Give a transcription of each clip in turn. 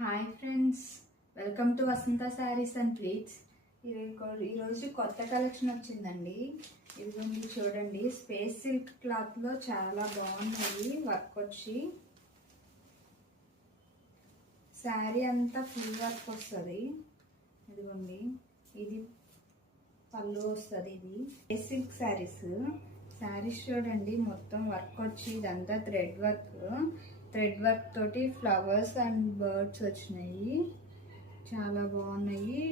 Hi friends, welcome to Vasantha sarees and pleats. ఈరోజు కొత్త collection వచ్చిందండి. ఇదిగోండి చూడండి, స్పేస్ సిల్క్ క్లాత్లో చాలా బాగున్నాయి. వర్క్ వచ్చి శారీ అంతా ఫుల్ వర్క్ వస్తుంది. ఇదిగోండి, ఇది పళ్ళు వస్తుంది. ఇది స్పేస్ సిల్క్ శారీస్ చూడండి, మొత్తం వర్క్ వచ్చి ఇదంతా థ్రెడ్ వర్క్ తోటి ఫ్లవర్స్ అండ్ బర్డ్స్ వచ్చినాయి. చాలా బాగున్నాయి.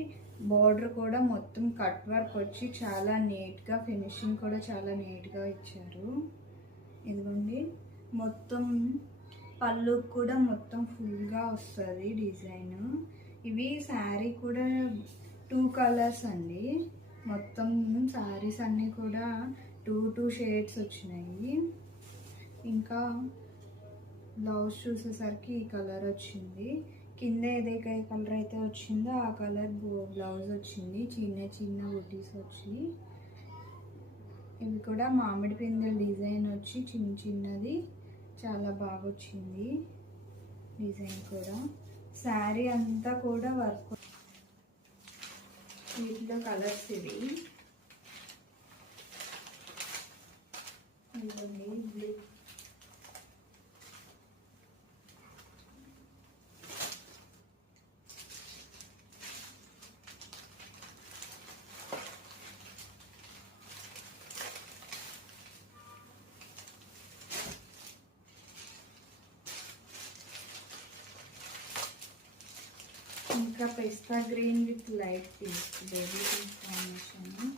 బోర్డర్ కూడా మొత్తం కట్ వర్క్ వచ్చి చాలా నీట్గా, ఫినిషింగ్ కూడా చాలా నీట్గా ఇచ్చారు. ఇదిగోండి, మొత్తం పళ్ళు కూడా మొత్తం ఫుల్గా వస్తుంది డిజైన్. ఇవి శారీ కూడా 2 కలర్స్ అండి. మొత్తం శారీస్ అన్నీ కూడా 2 షేడ్స్ వచ్చినాయి. ఇంకా బ్లౌజ్ చూసేసరికి ఈ కలర్ వచ్చింది. కింద ఏదైతే కలర్ అయితే వచ్చిందో ఆ కలర్ బ్లౌజ్ వచ్చింది. చిన్న చిన్న బుటీస్ వచ్చి, ఇవి కూడా మామిడి పిందెల డిజైన్ వచ్చి చిన్నది చాలా బాగా వచ్చింది. డిజైన్ కూడా శారీ అంతా కూడా వర్క్. వీటిలో కలర్స్ ఇవి. బ్లూ, ఇంకా పిస్తా green with light pink, baby pink combination.